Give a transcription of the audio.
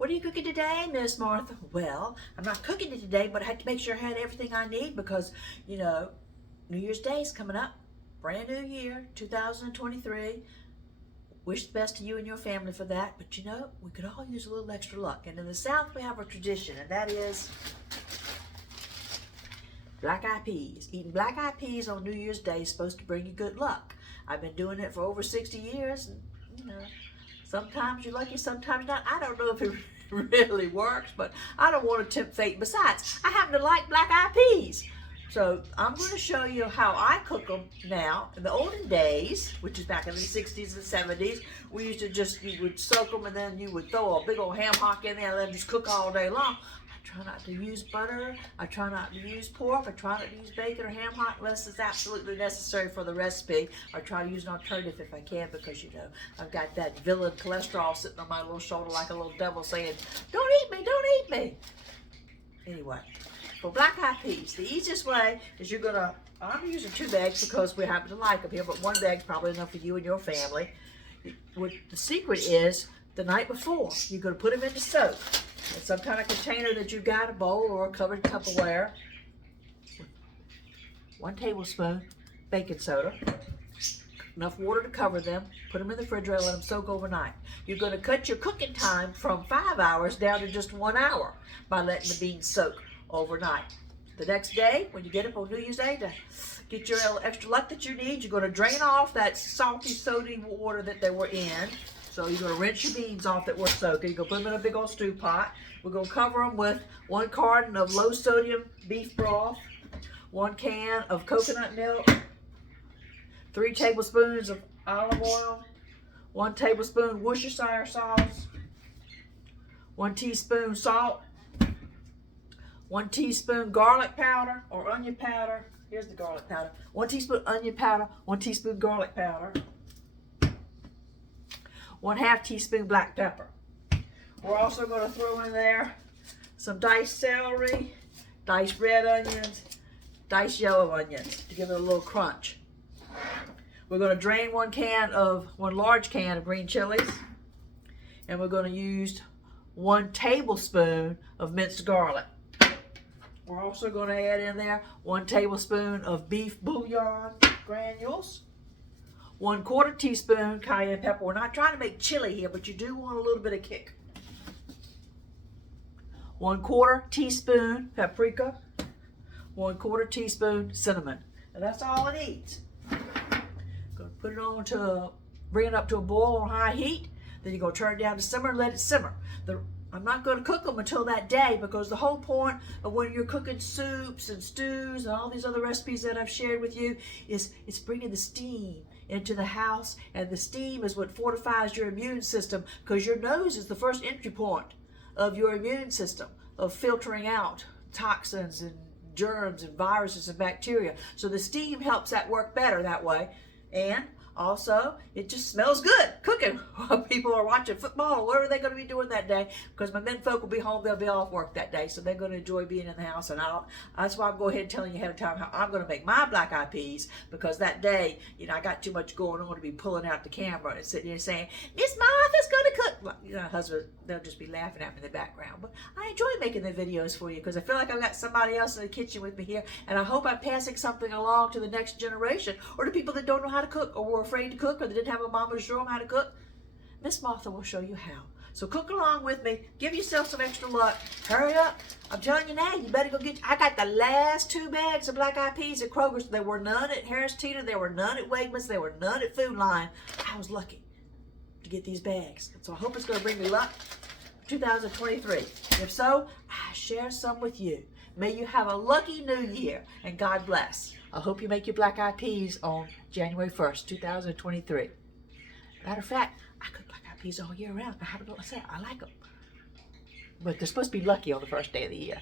What are you cooking today, Miss Martha? Well, I'm not cooking it today, but I had to make sure I had everything I need because, you know, New Year's Day is coming up. Brand new year, 2023. Wish the best to you and your family for that. But you know, we could all use a little extra luck. And in the South, we have a tradition, and that is black-eyed peas. Eating black-eyed peas on New Year's Day is supposed to bring you good luck. I've been doing it for over 60 years, and you know, sometimes you're lucky, sometimes not. I don't know if it really works, but I don't want to tempt fate. Besides, I happen to like black-eyed peas. So I'm going to show you how I cook them now. In the olden days, which is back in the 60s and 70s, we used to you would soak them and then you would throw a big old ham hock in there and let them just cook all day long. I try not to use butter. I try not to use pork. I try not to use bacon or ham hock unless it's absolutely necessary for the recipe. I try to use an alternative if I can because, you know, I've got that villain cholesterol sitting on my little shoulder like a little devil saying, "Don't eat me, don't eat me." Anyway. For black-eyed peas, the easiest way is I'm using 2 bags because we happen to like them here, but 1 bag's probably enough for you and your family. The secret is the night before, you're going to put them in the soak. In some kind of container that you've got, a bowl or a covered Tupperware. 1 tablespoon baking soda. Enough water to cover them. Put them in the refrigerator, let them soak overnight. You're going to cut your cooking time from 5 hours down to just 1 hour by letting the beans soak overnight. The next day, when you get up on New Year's Day to get your extra luck that you need, you're going to drain off that salty, sody water that they were in. So you're going to rinse your beans off that were soaking. You're going to put them in a big old stew pot. We're going to cover them with 1 carton of low sodium beef broth, 1 can of coconut milk, 3 tablespoons of olive oil, 1 tablespoon Worcestershire sauce, 1 teaspoon salt, 1 teaspoon garlic powder or onion powder. Here's the garlic powder. 1 teaspoon onion powder, 1 teaspoon garlic powder, 1/2 teaspoon black pepper. We're also going to throw in there some diced celery, diced red onions, diced yellow onions to give it a little crunch. We're going to drain 1 large can of green chilies, and we're going to use 1 tablespoon of minced garlic. We're also going to add in there 1 tablespoon of beef bouillon granules, 1/4 teaspoon cayenne pepper. We're not trying to make chili here, but you do want a little bit of kick. 1/4 teaspoon paprika, 1/4 teaspoon cinnamon. And that's all it needs. Going to put it on bring it up to a boil on high heat. Then you're going to turn it down to simmer and let it simmer. I'm not going to cook them until that day because the whole point of when you're cooking soups and stews and all these other recipes that I've shared with you is it's bringing the steam into the house, and the steam is what fortifies your immune system because your nose is the first entry point of your immune system of filtering out toxins and germs and viruses and bacteria. So the steam helps that work better that way. And also, it just smells good cooking while people are watching football or whatever they're going to be doing that day, because my men folk will be home, they'll be off work that day, so they're going to enjoy being in the house. And that's why I'm going ahead and telling you ahead of time how I'm going to make my black-eyed peas, because that day, you know, I got too much going on to be pulling out the camera and sitting here saying, "Miss Martha's going to cook." Well, you know, husband, they'll just be laughing at me in the background. But I enjoy making the videos for you because I feel like I've got somebody else in the kitchen with me here, and I hope I'm passing something along to the next generation or to people that don't know how to cook or were afraid to cook or they didn't have a mama to show them how to cook. Miss Martha will show you how. So cook along with me. Give yourself some extra luck. Hurry up. I'm telling you now, you better go get. I got the last 2 bags of black-eyed peas at Kroger's. There were none at Harris Teeter. There were none at Wegmans. There were none at Food Lion. I was lucky to get these bags. So I hope it's going to bring me luck for 2023. If so, I share some with you. May you have a lucky new year, and God bless. I hope you make your black-eyed peas on January 1st, 2023. Matter of fact, I cook black-eyed peas all year round. I like them. But they're supposed to be lucky on the first day of the year.